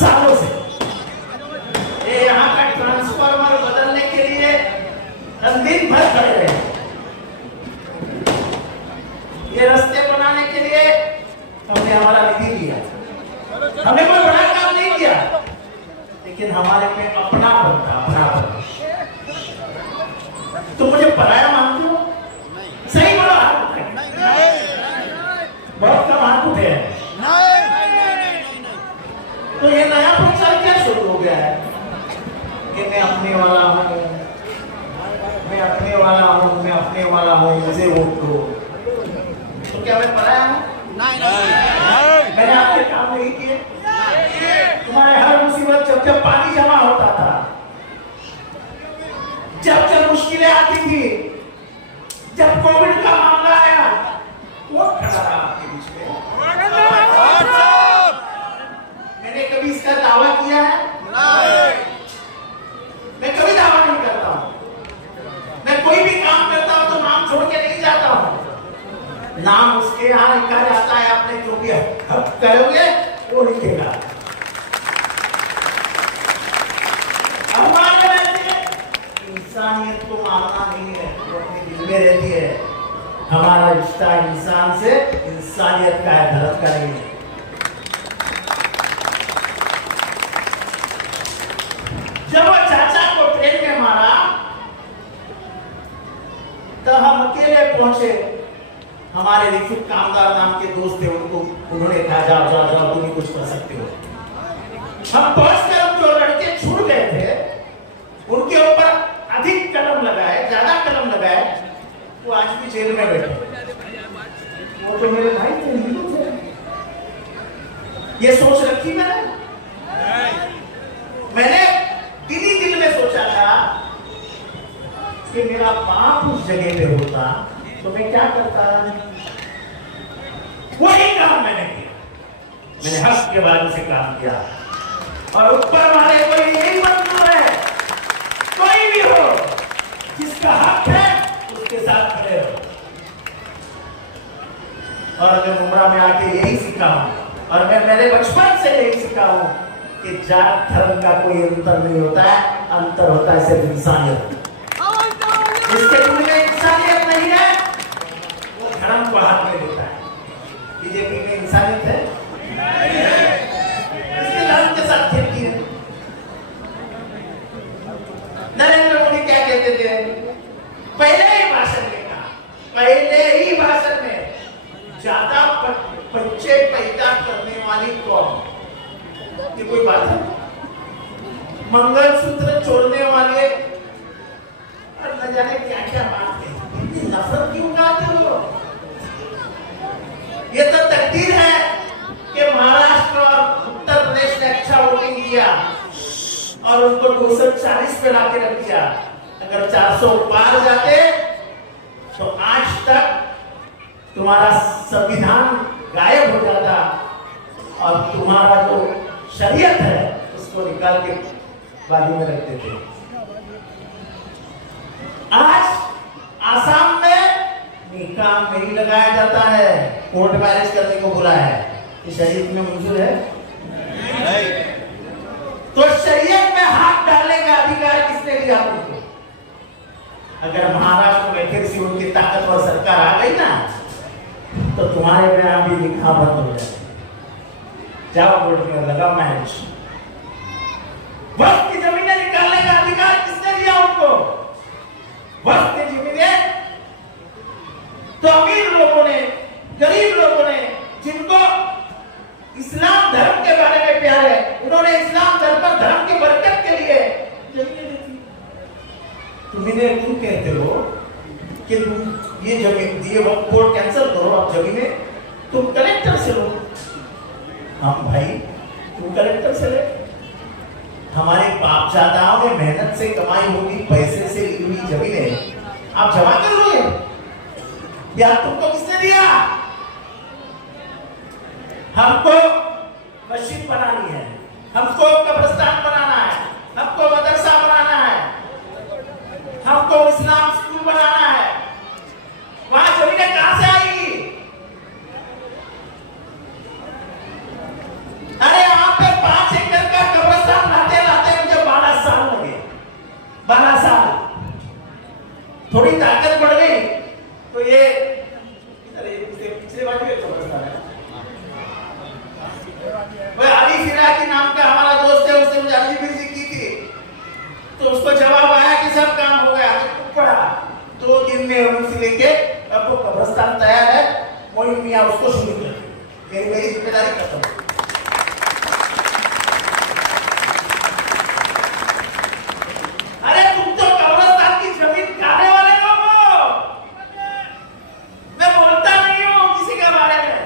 सालों से ये यहाँ का ट्रांसफार्मर बदलने के लिए दिन भर खड़े रहे। ये रास्ते बनाने के लिए हमने हमारा निधि दिया, हमने कोई बड़ा काम नहीं किया, लेकिन हमारे पे अपना बनता। तो मुझे पराया मानते हो? सही बोलो, हाथ उठाए। बहुत कम हाथ उठे हैं। तो ये नया प्रचार क्या शुरू हो गया है कि मैं अपने वाला हूँ, मैं अपने वाला हूँ, मैं अपने वाला हूँ, मुझे वोट दो। तो क्या मैं पराया हूँ? नहीं। मैंने आपके काम नहीं किए? तुम्हारे हर मुसीबत जब पानी जमा होता था, जब मुश्किलें आती थी, जब कोविड का मामला आया, वो खड़ा रहा आपके बीच में। मैंने कभी इसका दावा किया है? नहीं। मैं कभी दावा नहीं करता हूं। मैं कोई भी काम करता हूं तो नाम छोड़ के नहीं जाता हूं। नाम उसके यहाँ लिखा जाता है, आपने जो भी हक करोगे वो लिखेगा। इंसानियत को मारना नहीं है, वो अपने दिल में रहती है। हमारा रिश्ता इंसान से इंसानियत का है, धर्म का नहीं है। जब वो चाचा को ट्रेन में मारा तो हम अकेले पहुंचे। हमारे रिफिक कामदार नाम के दोस्त थे, उन्होंने कहा जाओ जाओ जाओ, तुम ही कुछ कर सकते हो। हम पहुंचकर जो लड़के छूट गए थे, उनके ऊपर अधिक कलम लगाए, ज्यादा कलम लगाए, वो आज भी जेल में बैठे। वो तो मेरे भाई थे, हिंदू थे। ये सोच रखी मैंने दिल में सोचा था कि मेरा बाप उस जगह पे होता तो मैं क्या करता। वही काम मैंने किया, मैंने हक के बारे से काम किया। और ऊपर वाले को यही मंजूर है, कोई भी हो जिसका हक है उसके साथ खड़े हो। और मैं उम्रा में आके यही सीखा हूं, और मैं मेरे बचपन से यही सीखा हूं कि जात धर्म का कोई अंतर नहीं होता है, अंतर होता है सिर्फ इंसानियत। जिसके दिल में इंसानियत नहीं है वो धर्म को हाथ में लेता है। बीजेपी में इंसानियत है? इसके धर्म के साथ खेती है। नरेंद्र मोदी क्या कहते थे पहले ही भाषण में, ज्यादा बच्चे पैदा करने वाली कौम, ये कोई बात है? मंगलसूत्र छोड़ने वाले, और न जाने क्या क्या बात है। इतनी नफरत क्यों गाते हो? ये तो तकदीर है कि महाराष्ट्र और उत्तर प्रदेश ने अच्छा वोटिंग किया और उनको 240 पे लाके रख दिया। अगर 400 पार जाते तो आज तक तुम्हारा संविधान गायब हो जाता और तुम्हारा जो शरीयत है उसको निकाल के बाजू में रख देते। आज आसाम में निकाह नहीं लगाया जाता है, कोर्ट मैरिज करने को बोला है। ये शरीयत में मंजूर है? नहीं। तो शरीयत में हाथ डालने का अधिकार किसने दिया तुमको? अगर महाराष्ट्र में फिर से उनकी ताकतवर सरकार आ गई ना तो तुम्हारे यहाँ भी निकाह बंद हो जाए। जाओ कोर्ट में लगाओ मैरिज। वक्त की जमीनें निकालने का अधिकार किसने दिया उनको? वक्त की जमीनें तो अमीर लोगों ने, गरीब लोगों ने, जिनको इस्लाम धर्म के बारे में प्यार है, उन्होंने इस्लाम धर्म की बरकत के लिए जमीनें दी। तुम कहते हो कि तुम ये जमीन दिए वक्त बोर्ड कैंसिल करो, अब जमीनें तुम कलेक्टर से लो। हम भाई तुम कलेक्टर से ले, हमारे बाप दादाओं ने मेहनत से कमाई होगी, पैसे से ली हुई जमीनें आप जमा कर लोगे? या तुमको किसने दिया? हमको मस्जिद बनानी है, हमको कब्रिस्तान बनाना है, हमको मदरसा बनाना है, हमको इस्लाम स्कूल बनाना है। वहां जमीनें कहां से आएगी? अरे आप पे 5 एकड़ का थोड़ी ताकत बढ़ गई तो ये अरे पिछले बार भी कब्रिस्तान है वो अली फिराकी नाम का हमारा दोस्त है, उसने मुझे अर्जी भेजी की थी तो उसको जवाब आया कि सब काम हो गया। तो पढ़ा 2 दिन में उनसे लेके अब वो कब्रिस्तान तैयार है, मोइन मियां उसको शुरू कर मेरी जिम्मेदारी खत्म। अरे तुम तो कब्रिस्तान की जमीन खाने वाले लोग हो, मैं बोलता नहीं हूं किसी के बारे में।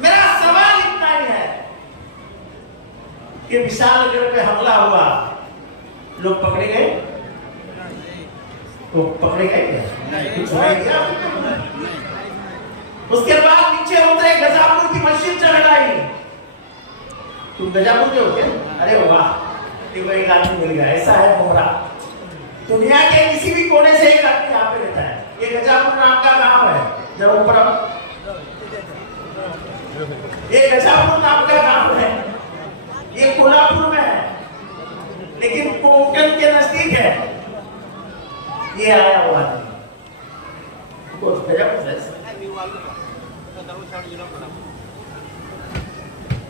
मेरा सवाल इतना ही है कि विशालगढ़ पे हमला हुआ, लोग पकड़े गए? तो पकड़े गए क्या? उसके बाद नीचे उतरे, गजापुर की मस्जिद चढ़ाई। तुम गजापुर के हो क्या? अरे वाह, एक आदमी मिल गया, ऐसा है मोहरा। दुनिया के किसी भी कोने से एक आदमी यहाँ पे रहता है। ये गजापुर नाम का गांव है, जरा ऊपर ये गजापुर नाम का गांव है, ये कोल्हापुर में है लेकिन कोंकण के नजदीक है। ये आया हुआ है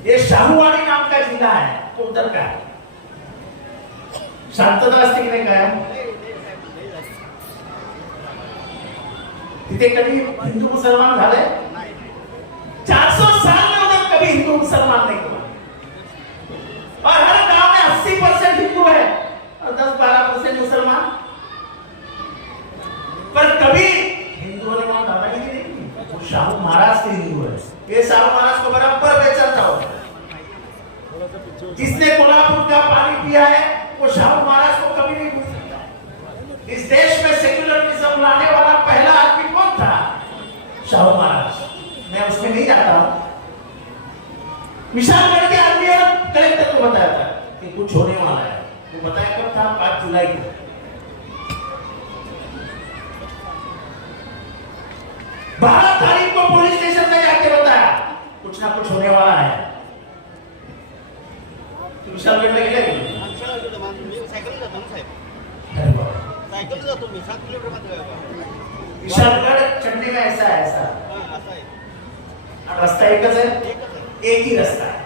ये शाहूवाड़ी नाम का जिला है, उधर का है। शांतदास तिकडे काय तिथे कभी हिंदू मुसलमान झाले? 400 साल में उधर कभी हिंदू मुसलमान नहीं हुआ। और हर गांव में 80% हिंदू है और 10-12% मुसलमान। पर कभी हिंदुओं ने वहां दादागिरी नहीं की। वो शाहू महाराज के हिंदू है, ये शाहू महाराज को बराबर बेचता हो। जिसने कोल्हापुर का पानी पिया है वो शाहू महाराज को कभी नहीं भूल सकता। इस देश में सेक्युलरिज्म लाने वाला पहला आदमी कौन था? शाहू महाराज। मैं उसमें नहीं जाता हूं। विशालगढ़ के आदमी और कलेक्टर को बताया था कि कुछ होने वाला है। वो बताया कब था? 5 जुलाई को। बारह तारीख को पुलिस स्टेशन में जाके बताया कुछ ना कुछ होने वाला है। विशालगढ़ में गेले विशालगढ़ चढ़ने में ऐसा है, ऐसा रास्ता एकच है, एक ही रास्ता है।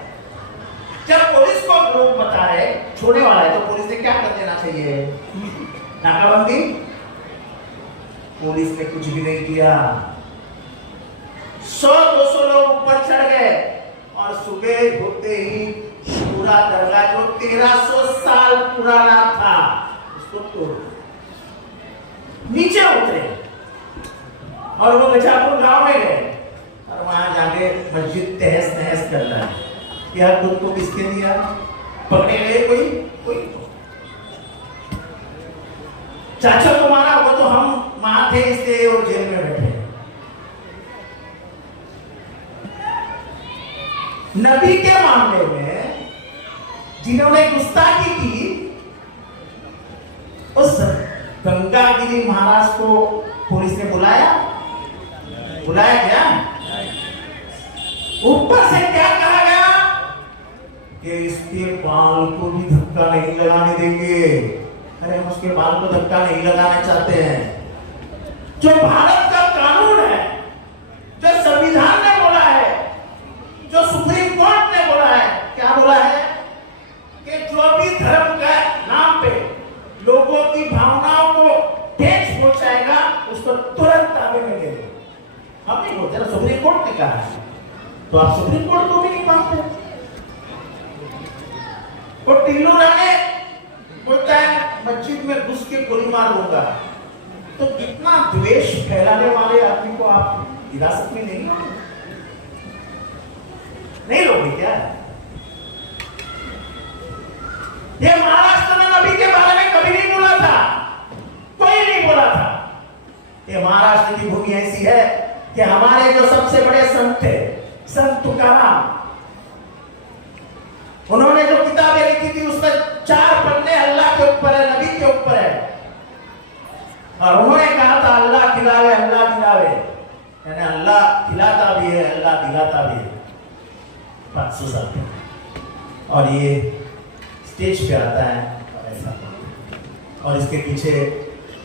जब पुलिस को लोग बता रहे छोड़ने वाला है तो पुलिस ने क्या कर देना चाहिए? नाकाबंदी। पुलिस ने कुछ भी नहीं किया। 100-200 लोग ऊपर चढ़ गए और सुबह होते ही पूरा दरगाह जो 1300 साल पुराना था उसको तोड़ नीचे उतरे और वो गजापुर गांव में गए और वहां जाके मस्जिद तहस नहस कर रहा है। यार खुद को किसके दिया? पकड़े गए कोई चाचा को मारा, वो तो हम वहां थे इसलिए वो जेल में बैठे। नबी के मामले में जिन्होंने गुस्ताखी की उस गंगागिरी महाराज को पुलिस ने बुलाया क्या? ऊपर से क्या कहा गया कि इसके बाल को भी धक्का नहीं लगाने देंगे। अरे हम उसके बाल को धक्का नहीं लगाना चाहते हैं। जो भारत का कानून है, जो संविधान ने बोला है, जो सुप्रीम कोर्ट ने बोला है, क्या बोला है कि जो भी धर्म के नाम पे लोगों की भावनाओं को ठेस पहुंचाएगा उसको तुरंत ताबे में ले लो। हम नहीं बोलते ना, सुप्रीम कोर्ट ने कहा है तो आप सुप्रीम कोर्ट को भी नहीं मानते। वो टिल्लू राणे बोलता है मस्जिद में घुस के गोली मार दूंगा। तो कितना द्वेष फैलाने वाले आदमी को आप हिरासत में नहीं लोगे क्या? ये महाराष्ट्र में नबी के बारे में कभी नहीं बोला था, कोई नहीं बोला था। ये महाराष्ट्र की भूमि ऐसी है कि हमारे जो सबसे बड़े संत थे, संत तुकाराम, उन्होंने जो किताबें लिखी थी उसमें 4 पन्ने अल्लाह के ऊपर है, नबी के ऊपर है। और उन्होंने कहा था अल्लाह खिलावे अल्लाह दिलावे, यानी अल्लाह खिलाता भी है अल्लाह दिलाता भी है। 500 साल और ये स्टेज पे आता है और ऐसा और इसके पीछे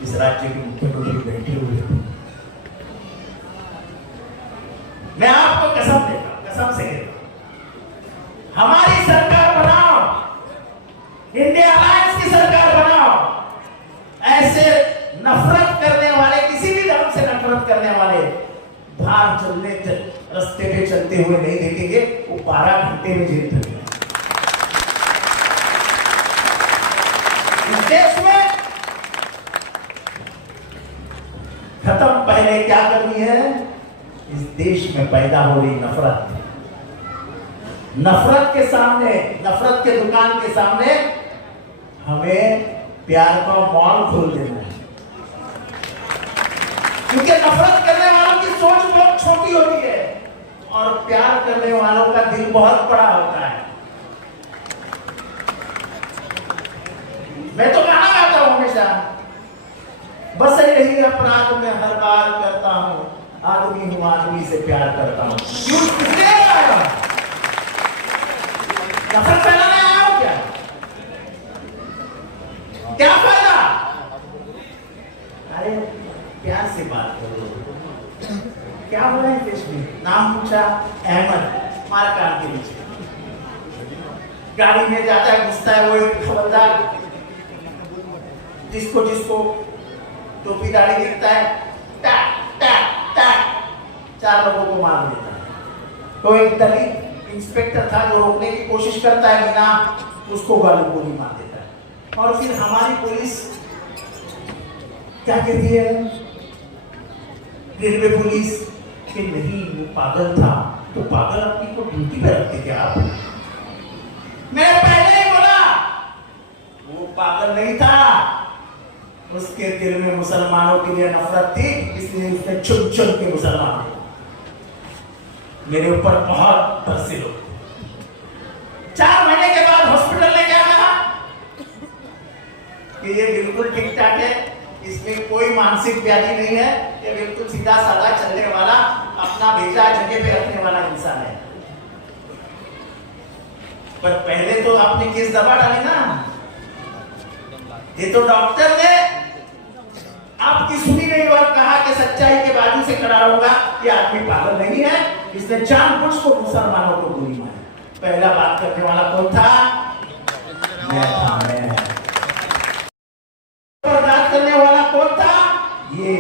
इस राज्य के मुख्यमंत्री बैठे हुए हैं। मैं आपको कसम से कहता हूं, हमारी सरकार बनाओ, इंडिया अलायंस की सरकार बनाओ। ऐसे नफरत करने वाले, किसी भी धर्म से नफरत करने वाले बाहर रास्ते पे चलते हुए नहीं देखेंगे, वो 12 घंटे में जेल में। इस देश में खत्म पहले क्या करनी है? इस देश में पैदा हो रही नफरत, नफरत के सामने, नफरत के दुकान के सामने हमें प्यार का मॉल खोल देना है। क्योंकि नफरत करने वालों की सोच बहुत छोटी होती है और प्यार करने वालों का दिल बहुत बड़ा होता है। मैं तो गाना गाता हूं हमेशा, बस यही अपराध में हर बार करता हूं, आदमी हूं आदमी से प्यार करता हूं। क्यों? किसने आया? नफरत फैलाने आया हो क्या? क्या फायदा? अरे प्यार से बात करो। क्या हो रहा है देश में? नाम पूछा, अहमद, मार कान के नीचे। गाड़ी में जाता है, घुसता है वो एक खबरदार, जिसको टोपी दाढ़ी दिखता है, टैक टैक टैक 4 लोगों को मार देता है। तो एक दलित इंस्पेक्टर था जो रोकने की कोशिश करता है, बिना उसको गोली मार देता है। और फिर हमारी पुलिस क्या कहती है? रेलवे पुलिस कि नहीं वो पागल था, तो पागल अपनी को ड्यूटी पे रखते क्या आप? मैं पहले ही बोला वो पागल नहीं था, उसके दिल में मुसलमानों के लिए नफरत थी, इसलिए उसने चुन चुन के मुसलमान मेरे ऊपर बहुत बरसे लोग। 4 महीने के बाद हॉस्पिटल ने क्या कहा कि ये बिल्कुल ठीक ठाक है, इसमें कोई मानसिक व्याधि नहीं है, ये बिल्कुल सीधा साधा चलने वाला, अपना भेजा जगह पे रखने वाला इंसान है। पर पहले तो आपने केस दबा डाली ना। ये तो डॉक्टर ने आपकी सुनी नहीं और कहा कि सच्चाई के बाजू से खड़ा होगा, ये आदमी पागल नहीं है, इसने जानबूझ को मुसलमानों को गोली मारी। पहला बात करने वाला कौन था? मैं था। बात करने वाला कौन था? ये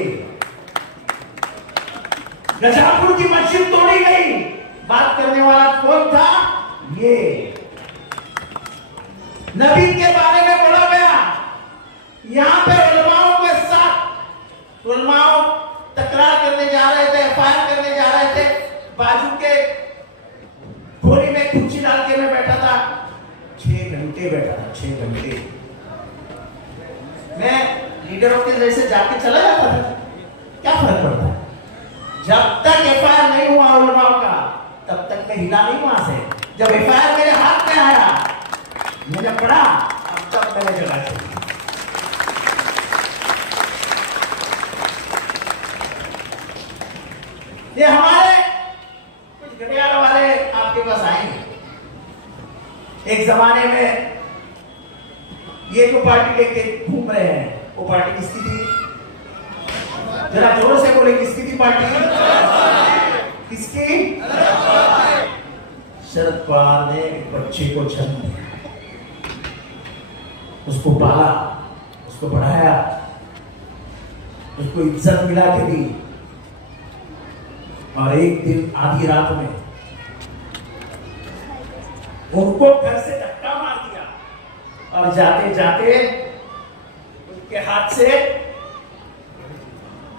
गजापुर की मस्जिद तोड़ी गई, बात करने वाला कौन था? ये नबी के बारे में बोला गया, यहां पे उलमाओं के साथ उलमाओं तकरार करने जा रहे थे, एफआईआर करने जा रहे थे, बाजू के खोली में कुर्सी डाल के मैं बैठा था, 6 घंटे बैठा था, 6 घंटे। मैं लीडरों के जैसे जाके चला जाता था, क्या फर्क पड़ता है? जब तक एफआईआर नहीं हुआ उलमाओं का, तब तक मैं हिला नहीं वहां से। जब एफआईआर मेरे हाथ में आया, मैंने पढ़ा, अब तक मैंने जगह छोड़ी। ये हमारे कुछ घड़ियाल वाले आपके पास आएंगे। एक जमाने में ये जो पार्टी लेके घूम रहे हैं, वो पार्टी किसकी थी? जरा जोर से बोले, किसकी थी पार्टी? किसकी? शरद पवार ने एक बच्चे को जन्म दिया, उसको पाला, उसको पढ़ाया, उसको इज्जत मिला के दी, और एक दिन आधी रात में उनको घर से धक्का मार दिया और जाते जाते उनके हाथ से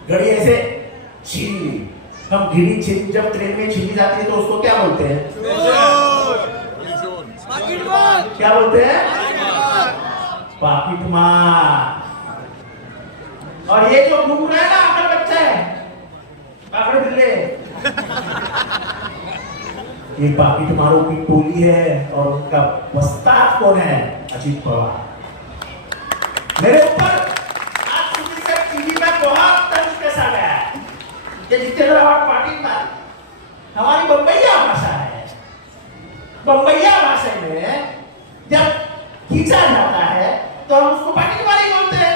घड़ी ऐसे छीन ली। हम घड़ी छीन, जब ट्रेन में छीनी जाती है तो उसको क्या बोलते हैं? क्या बोलते हैं? पॉकेट मार। और ये जो घूम रहा है ना आपका बच्चा है, पाकड़े बिल्ले, ये पॉकेट मारों की टोली है, और उनका वस्ताद कौन है? अजीत पवार। मेरे ऊपर आज सुबह से टीवी में बहुत तंज कैसा गया है कि जितने पार्टी में हमारी बम्बैया भाषा है, बम्बैया भाषा में जब खींचा जाता है तो हम उसको पार्टी मारी बोलते हैं।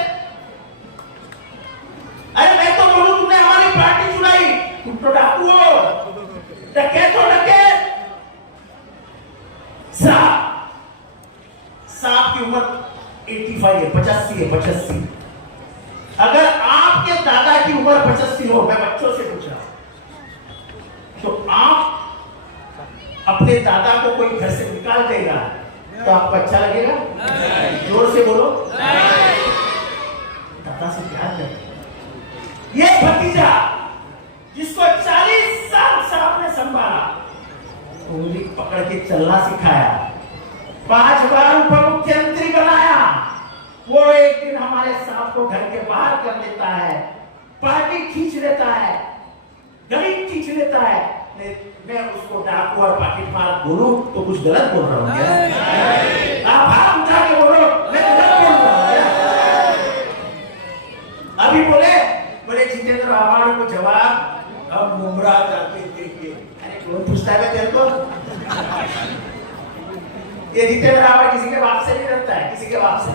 बताएंगे 85 है 85। अगर आपके दादा की उम्र 85 हो, मैं बच्चों से पूछ रहा हूं, तो आप अपने दादा को कोई घर से निकाल देगा तो आपको अच्छा लगेगा? जोर से बोलो। दादा से प्यार करें। ये भतीजा जिसको 40 साल साहब ने संभाला, उंगली पकड़ के चलना सिखाया, 5 बार उप मुख्यमंत्री बनाया, वो एक दिन हमारे साहब को घर के बाहर कर देता है, पार्टी खींच लेता है, गरीब खींच लेता है। मैं उसको डाकू और पाकिट मार बोलूं तो कुछ गलत बोल रहा हूं क्या? आप हाथ उठा के बोलो, मैं गलत बोल रहा हूं क्या? अभी बोले जितेंद्र आव्हाड को जवाब हम मुमरा जाते देंगे। अरे कौन पूछता है तेरे को? ये जितेंद्र आव्हाड किसी के बाप से नहीं डरता है, किसी के बाप से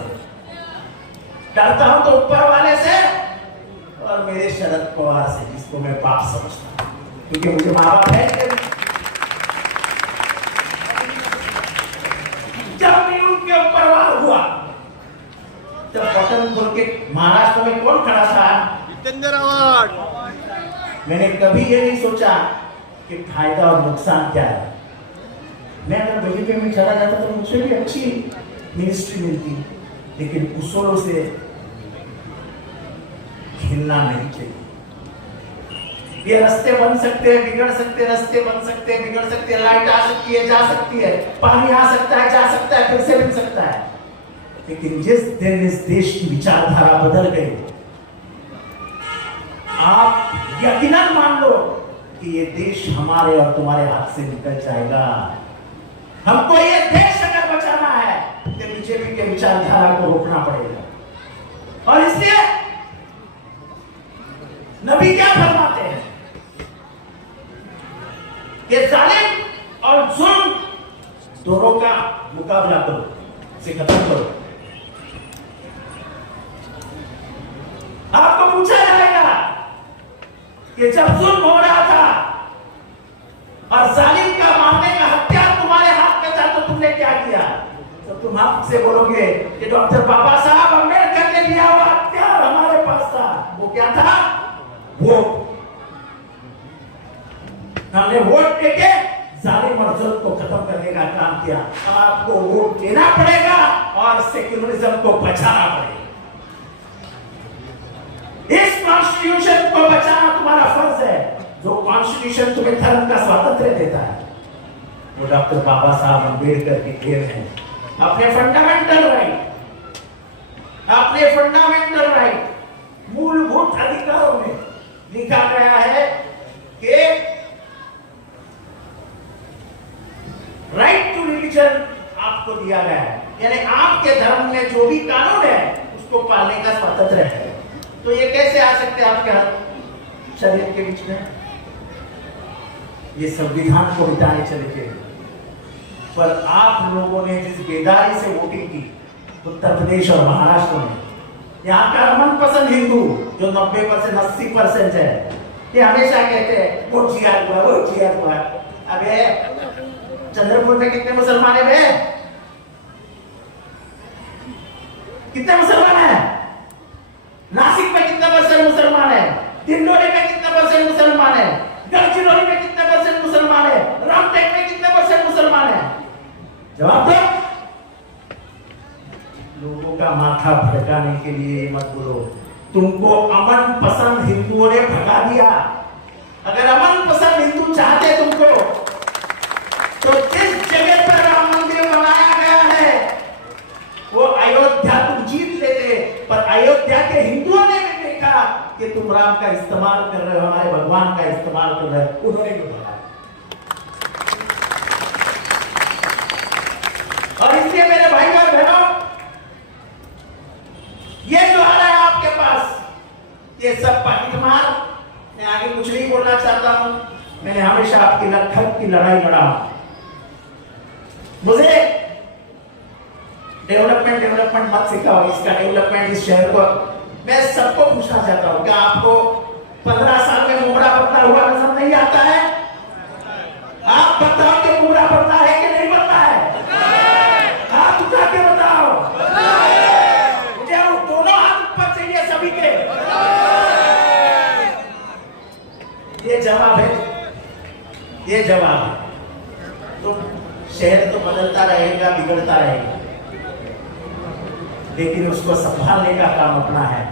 डरता हूं तो ऊपर वाले से और मेरे शरद पवार से, जिसको मैं बाप समझता हूं, क्योंकि मुझे माँ बाप है। जब भी उनके ऊपर वार हुआ, जब बटन खोल के महाराष्ट्र में कौन खड़ा था? जितेंद्र आव्हाड। मैंने कभी ये नहीं सोचा कि फायदा और नुकसान क्या है। मैं अगर बीजेपी में चला जाता तो मुझे भी अच्छी मिनिस्ट्री मिलती, लेकिन उसूलों से खेलना नहीं चाहिए। ये रास्ते बन सकते हैं, बिगड़ सकते, रास्ते बन सकते हैं, बिगड़ सकते हैं, लाइट आ सकती है, जा सकती है, पानी आ सकता है, जा सकता है, फिर से मिल सकता है, लेकिन जिस दिन इस देश की विचारधारा बदल गई, आप यकीनन मान लो कि ये देश हमारे और तुम्हारे हाथ से निकल जाएगा। हमको ये देश अगर बचाना है तो बीजेपी के विचारधारा को रोकना पड़ेगा। और इसलिए नबी क्या फरमाते हैं? ये जालिम और जुल्म दोनों का मुकाबला करो, इसे खत्म करो। आपको पूछा जाएगा कि जब जुल्म हो रहा था और जालिम का मारने का हथियार तुम्हारे हाथ में था तो तुमने क्या किया? तो तुम आपसे बोलोगे कि डॉक्टर बाबा साहब अम्बेडकर ने दिया हुआ हथियार हमारे पास था। वो क्या था? वोट। हमने वोट देके जालिम और जुल्म को खत्म करने का काम किया। आपको वोट देना पड़ेगा और सेक्युलरिज्म को बचाना पड़ेगा। इस कॉन्स्टिट्यूशन को बचाना तुम्हारा फर्ज है। जो कॉन्स्टिट्यूशन तुम्हें धर्म का स्वातंत्र्य देता है वो डॉक्टर बाबा साहब अम्बेडकर की देन है। अपने फंडामेंटल राइट, अपने फंडामेंटल राइट, मूलभूत अधिकारों में लिखा गया है कि राइट टू रिलीजन आपको दिया गया है, यानी आपके धर्म में जो भी कानून है उसको पालने का स्वातंत्र्य है। तो ये कैसे आ सकते हैं आपके शरीर के बीच में? ये संविधान को मिटाने चले थे। पर आप लोगों ने जिस बेदारी से वोटिंग की उत्तर प्रदेश और महाराष्ट्र में, यहाँ का मनपसंद हिंदू जो 90% 80% है, ये हमेशा कहते हैं वोट जिया हुआ, वोट जिया हुआ। अबे चंद्रपुर में कितने मुसलमान है? कितने मुसलमान है? नासिक में कितना परसेंट मुसलमान है? दिंडोरी में कितना परसेंट मुसलमान है? गढ़चिरौली में कितना परसेंट मुसलमान है? रामटेक में कितना परसेंट मुसलमान है? जवाब दो। लोगों का माथा भड़काने के लिए मत बोलो। तुमको अमन पसंद हिंदुओं ने भगा दिया। अगर अमन पसंद हिंदू चाहते तुमको, तो जिस जगह पर राम मंदिर बनाया गया है वो अयोध्या तुम जीत लेते, पर अयोध्या के हिंदुओं ने भी देखा कि तुम राम का इस्तेमाल कर रहे हो, हमारे भगवान का इस्तेमाल कर रहे हो, उन्होंने भी बोला। और इसलिए मेरे भाई और बहनों, ये जो आ रहा है आपके पास, ये सब पाकिट मार। मैं आगे कुछ नहीं बोलना चाहता हूं। मैंने हमेशा आपकी लड़खड़ की लड़ाई लड़ा। मुझे डेवलपमेंट मत सिखाओ, इसका डेवलपमेंट इस शहर को। मैं सबको पूछना चाहता हूं, क्या आपको 15 साल में मुमरा पड़ता हुआ नजर नहीं आता है? आप बताओ कि मुमरा पड़ता है कि नहीं पड़ता है? हाथ उठा के बताओ। ये जवाब है। तो शहर तो बदलता रहेगा, बिगड़ता रहेगा, लेकिन उसको संभालने का काम अपना है।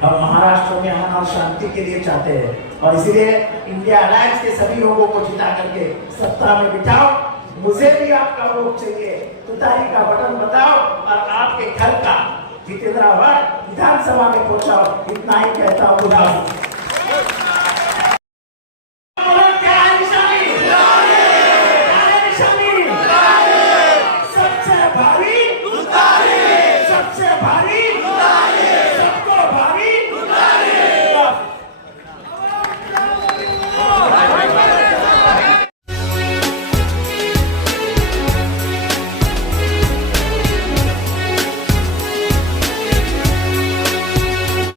हम महाराष्ट्र में अमन और शांति के लिए चाहते हैं और इसीलिए इंडिया अलायंस के सभी लोगों को जिता करके सत्ता में बिठाओ। मुझे भी आपका वोट चाहिए, तुतारी का बटन बताओ और आपके घर का जितेंद्र आवाज विधानसभा में पहुंचाओ। इतना ही कहता हूँ।